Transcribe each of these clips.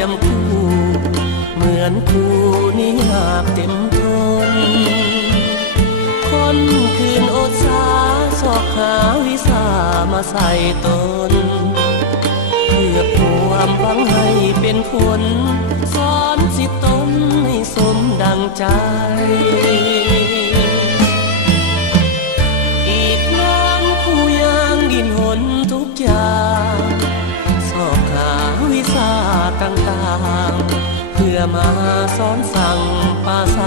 ยมคู่เหมือนคู่นี้หากเต็มทนคนคืนอดสาสอกหาวิสามาใส่ตนเพื่อความหวังให้เป็นผลสอนสิตนให้สมดังใจอีกน้ำผู้ยางดินหนทุกอย่างสอบหาวิชาต่างๆเพื่อมาสอนสั่งป่าใส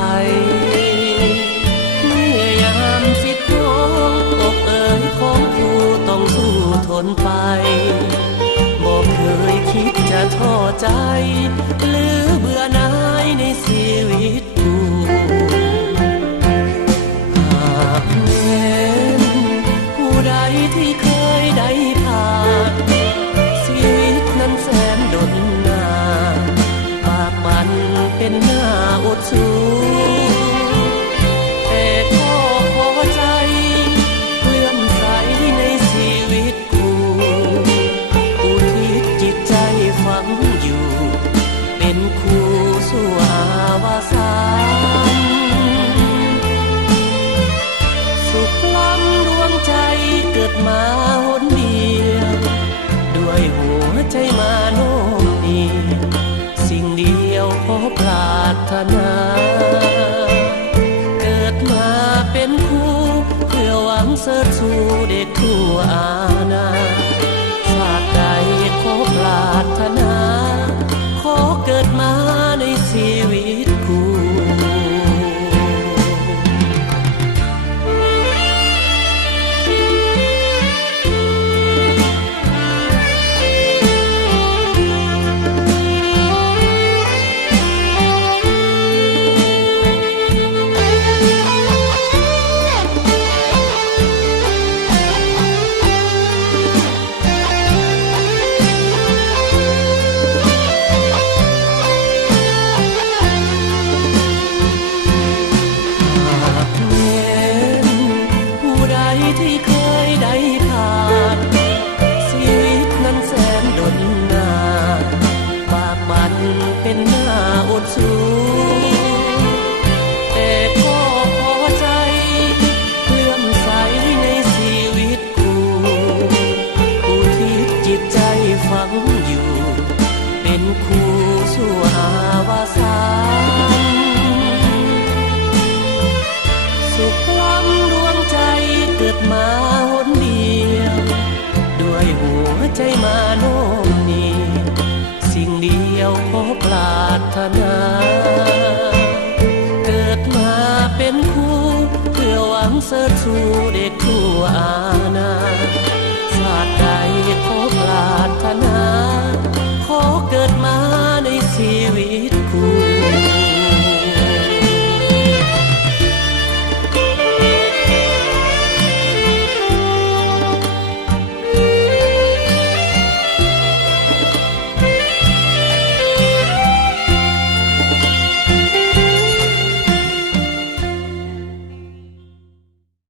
เมื่อยามสิทธิ์น้องอกเอ๋ยของผู้ต้องสู้ทนไปบอกเคยคิดจะท้อใจหรือเบื่อหน่ายในชีวิตกูหากแม้นผู้ใดที่เคยได้ผ่านชีวิตนั้นแสนดนนานปากมันเป็นหน้าอดสู้แต่ก็พอใจเลื่อมใสในชีวิตกูอุทิศจิตใจฝังอยู่เป็นคู่สู่อาวสานสุขล้ำดวงใจเกิดมาหนเดียวด้วยหัวใจมาโน้มเอียงสิ่งเดียวขอปรารถนาเกิดมาเป็นคู่เพื่อหวังเสริฐสู่เด็กทั่วอาณาชาติใดขอปรารถนาขอเกิดมาในชีวิตคู่ เสิร์ชสู่เด็ก